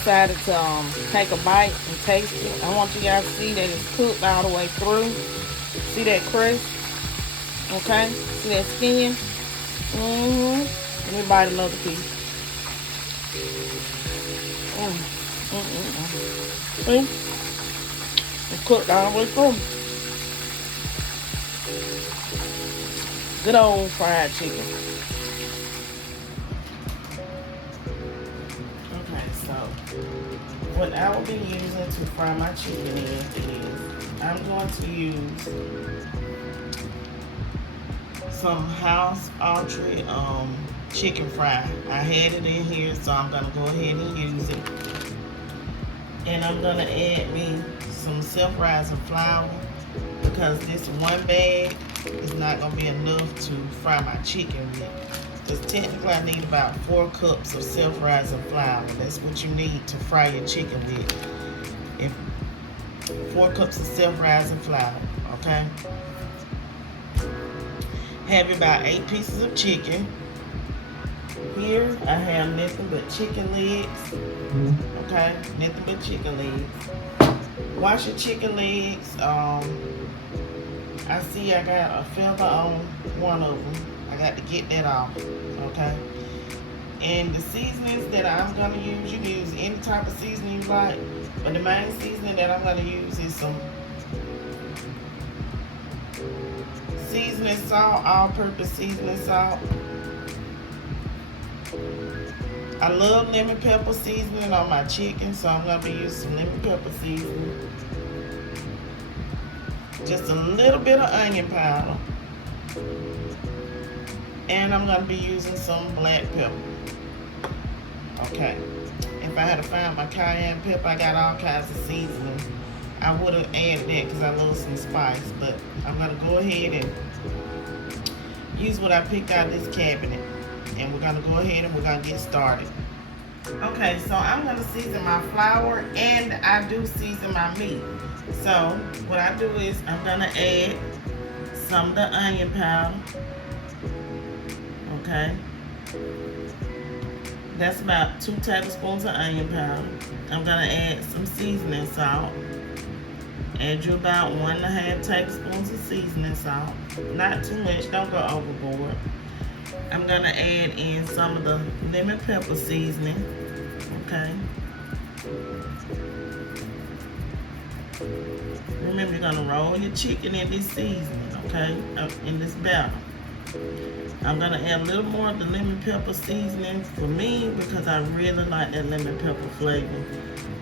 decided to take a bite and taste it. I want you guys to see that it's cooked all the way through. See that crust? Okay? See that skin? Let me bite another piece. See? It's cooked all the way through. Good old fried chicken. Okay, so what I will be using to fry my chicken is I'm going to use some House Archery chicken fry. I had it in here, so I'm gonna go ahead and use it. And I'm gonna add me some self-rising flour because this one bag is not gonna be enough to fry my chicken with. Because technically I need about 4 cups of self-rising flour. That's what you need to fry your chicken with. If 4 cups of self-rising flour, okay? Have about 8 pieces of chicken. Here I have nothing but chicken legs. Okay, nothing but chicken legs. Wash your chicken legs. I see I got a feather on one of them. I got to get that off. Okay. And the seasonings that I'm gonna use, you can use any type of seasoning you like, but the main seasoning that I'm gonna use is some seasoning salt, all-purpose seasoning salt. I love lemon pepper seasoning on my chicken, so I'm going to be using some lemon pepper seasoning. Just a little bit of onion powder. And I'm going to be using some black pepper. Okay. If I had to find my cayenne pepper, I got all kinds of seasoning. I would have added that because I love some spice, but I'm going to go ahead and use what I picked out of this cabinet. And we're gonna go ahead and we're gonna get started. Okay, so I'm gonna season my flour and I do season my meat. So what I do is I'm gonna add some of the onion powder. Okay. That's about 2 tablespoons of onion powder. I'm gonna add some seasoning salt. Add you about 1.5 tablespoons of seasoning salt. Not too much, don't go overboard. I'm gonna add in some of the lemon pepper seasoning, okay? Remember, you're gonna roll your chicken in this seasoning, okay? In this batter. I'm gonna add a little more of the lemon pepper seasoning for me because I really like that lemon pepper flavor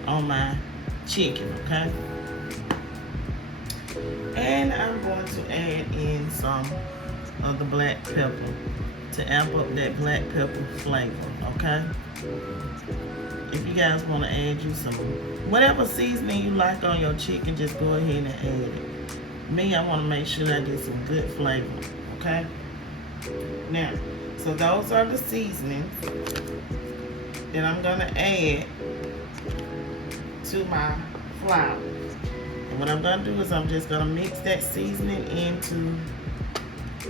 on my chicken, okay? And I'm going to add in some of the black pepper to amp up that black pepper flavor, okay? If you guys want to add you some, whatever seasoning you like on your chicken, just go ahead and add it. Me, I want to make sure I get some good flavor, okay? Now, so those are the seasonings that I'm going to add to my flour. And what I'm going to do is I'm just going to mix that seasoning into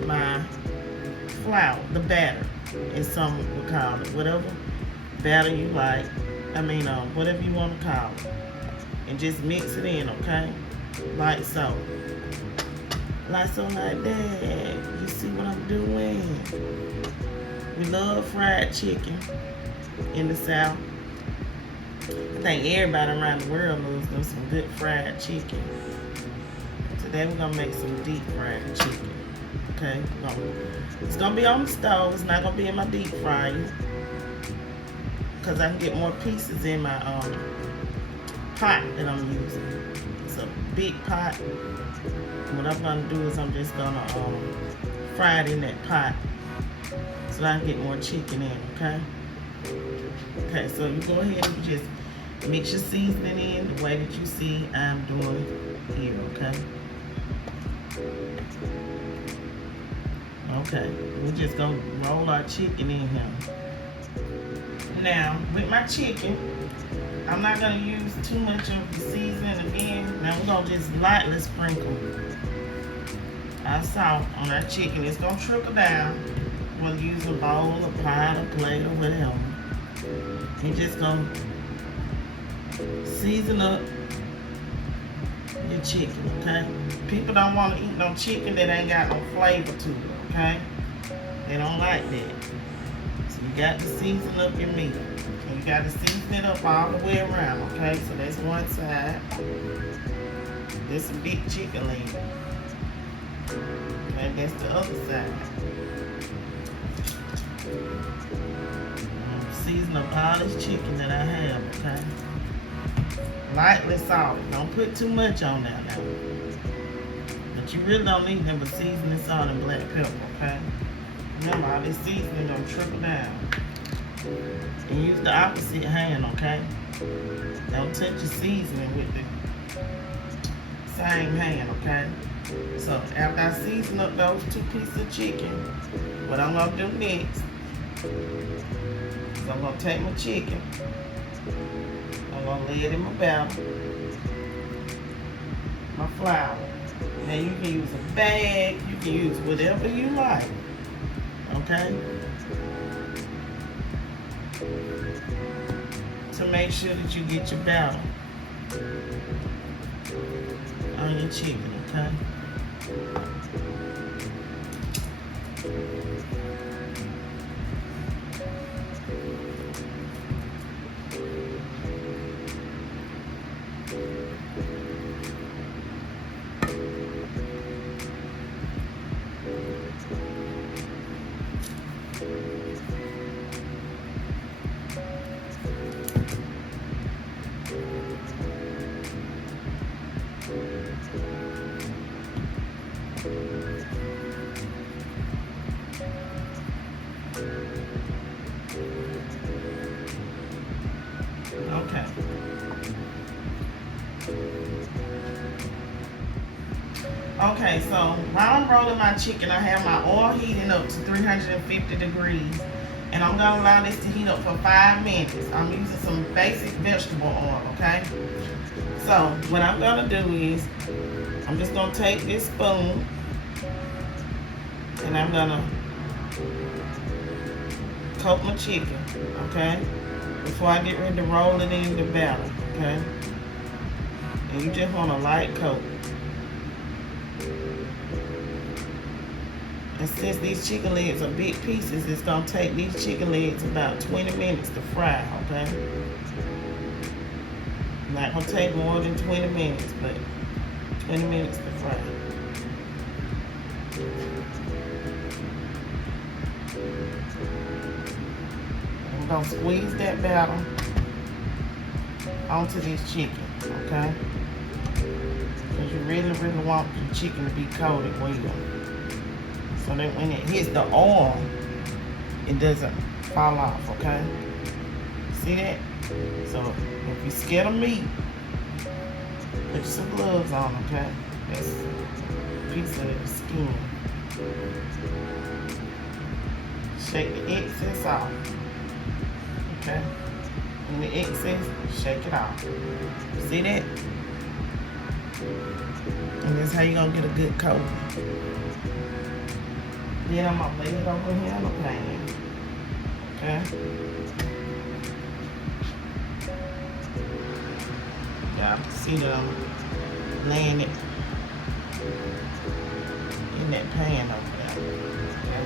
my flour, the batter, as some would call it, whatever batter you like. I mean, whatever you want to call it, and just mix it in, okay? Like so, like that. You see what I'm doing? We love fried chicken in the South. I think everybody around the world loves them some good fried chicken. Today we're gonna make some deep fried chicken. Okay, it's gonna be on the stove. It's not gonna be in my deep fryer because I can get more pieces in my pot that I'm using. It's a big pot. What I'm gonna do is I'm just gonna fry it in that pot so that I can get more chicken in. Okay. Okay, so you go ahead and you just mix your seasoning in the way that you see I'm doing here. Okay. Okay, we're just gonna roll our chicken in here. Now, with my chicken, I'm not gonna use too much of the seasoning again. Now we're gonna just lightly sprinkle our salt on our chicken. It's gonna trickle down. Whether you use a bowl, a pot, a plate, or whatever. You're just gonna Season up your chicken, okay? People don't want to eat no chicken that ain't got no flavor to it, okay? They don't like that. So you got to season up your meat. And you got to season it up all the way around, okay? So that's one side. This a big chicken leg. Okay, that's the other side. Season up all this chicken that I have, okay? Lightly salted. Don't put too much on there now. But you really don't need them but seasoning salt and black pepper, okay? Remember, all this seasoning gonna trickle down. And use the opposite hand, okay? Don't touch your seasoning with the same hand, okay? So after I season up those 2 pieces of chicken, what I'm gonna do next is I'm gonna take my chicken, I'm gonna lay it in my batter, my flour. Now you can use a bag, you can use whatever you like, okay? To make sure that you get your batter on your chicken, okay? Okay. Okay, so while I'm rolling my chicken, I have my oil heating up to 350 degrees. And I'm gonna allow this to heat up for 5 minutes. I'm using some basic vegetable oil, okay? So what I'm gonna do is, I'm just gonna take this spoon and I'm gonna coat my chicken, okay? Before I get ready to roll it in the batter, okay? And you just want a light coat. And since these chicken legs are big pieces, it's gonna take these chicken legs about 20 minutes to fry, okay? Not gonna take more than 20 minutes, but 20 minutes to fry. I'm gonna squeeze that batter onto this chicken, okay? Because you really, really want the chicken to be coated well. So that when it hits the oil, it doesn't fall off, okay? See that? So if you're scared of meat, put some gloves on, okay? That's a piece of the skin. Shake the excess off, okay? And the excess, shake it off. See that? And that's how you're gonna get a good coat. Then I'm gonna lay it over here in the pan, okay? Y'all can see that I'm laying it in that pan over there, okay?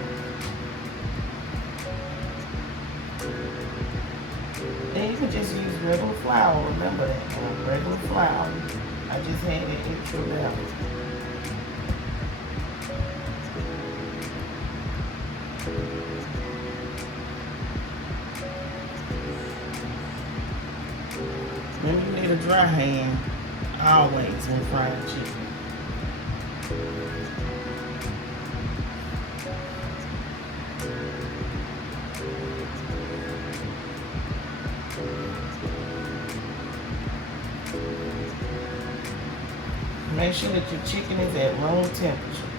Then you can just use regular flour, remember that, regular flour. I just had that extra batter. Remember, you need a dry hand always when frying chicken. Make sure that your chicken is at room temperature.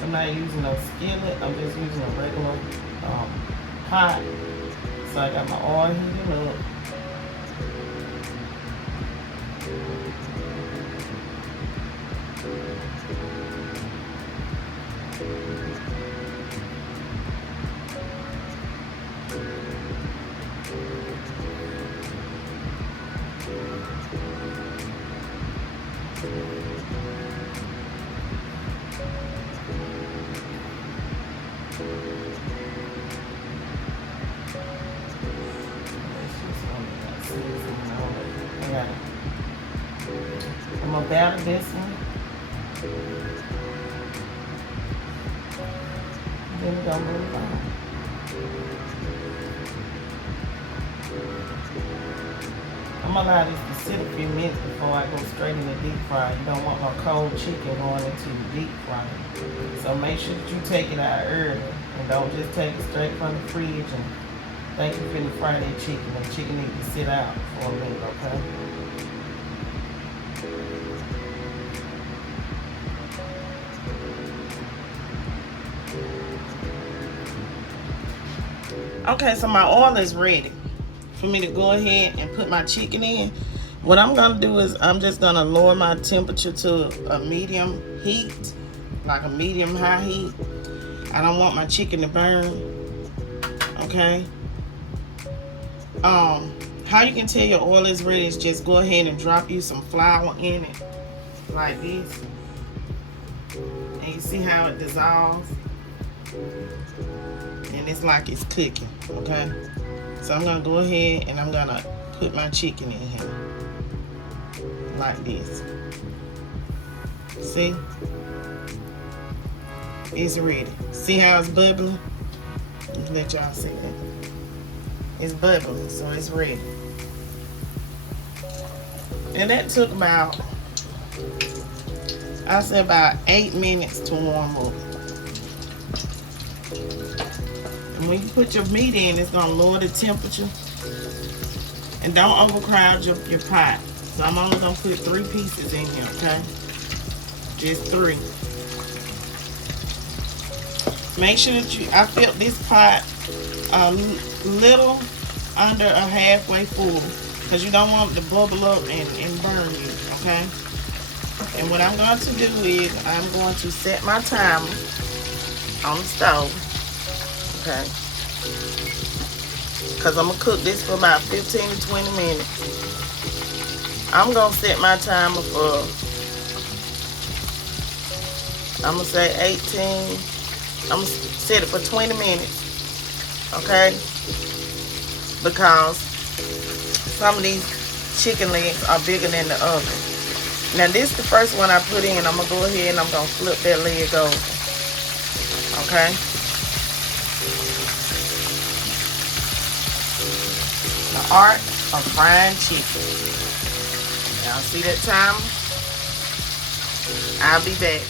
I'm not using no skillet, I'm just using a regular pot. So I got my oil heating up. I'm gonna batter this one. Then we're gonna move on. I'm gonna allow this to sit a few minutes before I go straight in the deep fry. You don't want no cold chicken going into the deep fry. So make sure that you take it out early and don't just take it straight from the fridge and think you're finna fry that chicken. The chicken needs to sit out for a minute, okay? Okay, so my oil is ready for me to go ahead and put my chicken in. What I'm gonna do is I'm just gonna lower my temperature to a medium heat, like a medium high heat. I don't want my chicken to burn, okay? How you can tell your oil is ready is just go ahead and drop you some flour in it, like this. And you see how it dissolves? And it's like it's cooking, okay? So I'm gonna go ahead and I'm gonna put my chicken in here, like this. See? It's ready. See how it's bubbling? Let y'all see that. It's bubbling, so it's ready. And that took about, I say about 8 minutes to warm up. And when you put your meat in, it's gonna lower the temperature. And don't overcrowd your pot. So I'm only gonna put 3 pieces in here, okay? Just 3. Make sure that I filled this pot a little under a halfway full, because you don't want it to bubble up and burn you, okay? And what I'm going to do is I'm going to set my timer on the stove, okay? Because I'm going to cook this for about 15 to 20 minutes. I'm going to set my timer for, I'm going to say 18. I'm going to set it for 20 minutes, okay? Because some of these chicken legs are bigger than the other. Now this is the first one I put in. I'm going to go ahead and I'm going to flip that leg over, okay? The art of frying chicken. Y'all see that timer? I'll be back.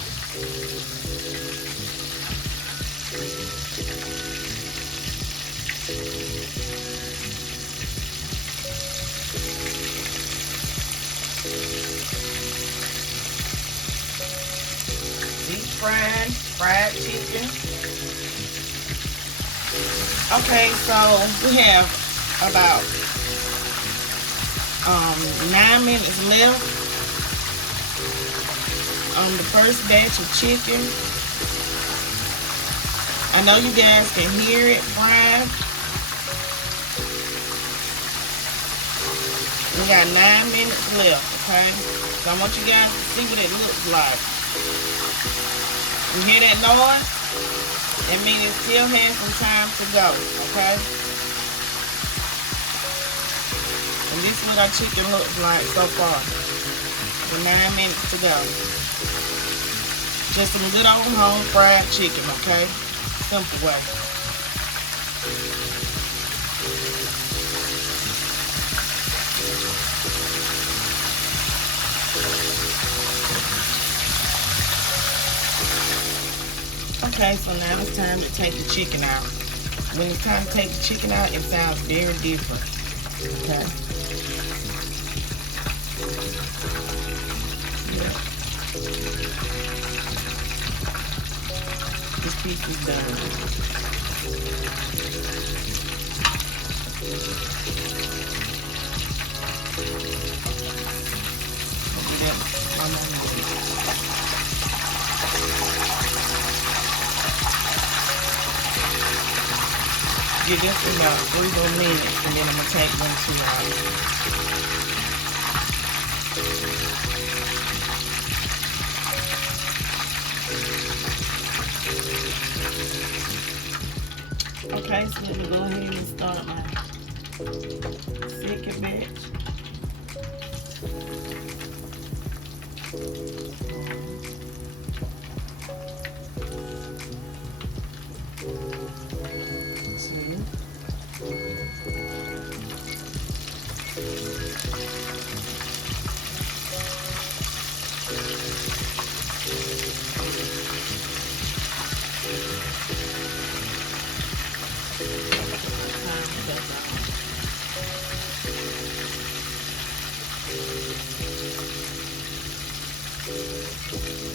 Fried chicken. Okay, so we have about 9 minutes left on the first batch of chicken. I know you guys can hear it frying. We got 9 minutes left, okay? So I want you guys to see what it looks like. You hear that noise? That means it still has some time to go, okay? And this is what our chicken looks like so far. With 9 minutes to go. Just some good old home fried chicken, okay? Simple way. Okay, so now it's time to take the chicken out. When it's time to take the chicken out, it sounds very different. Okay. Yeah. This piece is done. I'll do that one more minute. Give this about 3 more minutes and then I'm going to take them to Okay, so let me go ahead and start my second batch.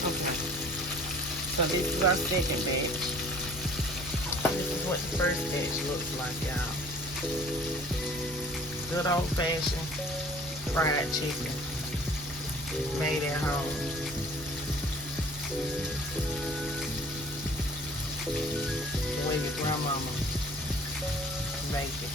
Okay, so this is our second batch. This is what the first batch looks like, y'all. Good old fashioned fried chicken made at home. The way your grandmama make it.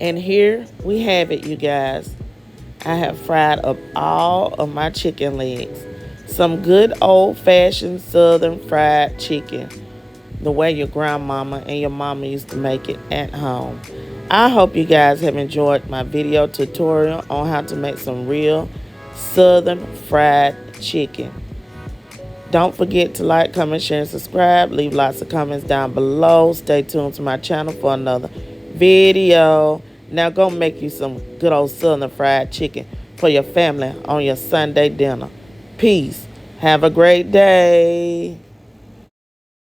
And here we have it, you guys. I have fried up all of my chicken legs. Some good old-fashioned southern fried chicken, the way your grandmama and your mama used to make it at home. I hope you guys have enjoyed my video tutorial on how to make some real southern fried chicken. Don't forget to like, comment, share, and subscribe. Leave lots of comments down below. Stay tuned to my channel for another video. Now go make you some good old southern fried chicken for your family on your Sunday dinner. Peace. Have a great day.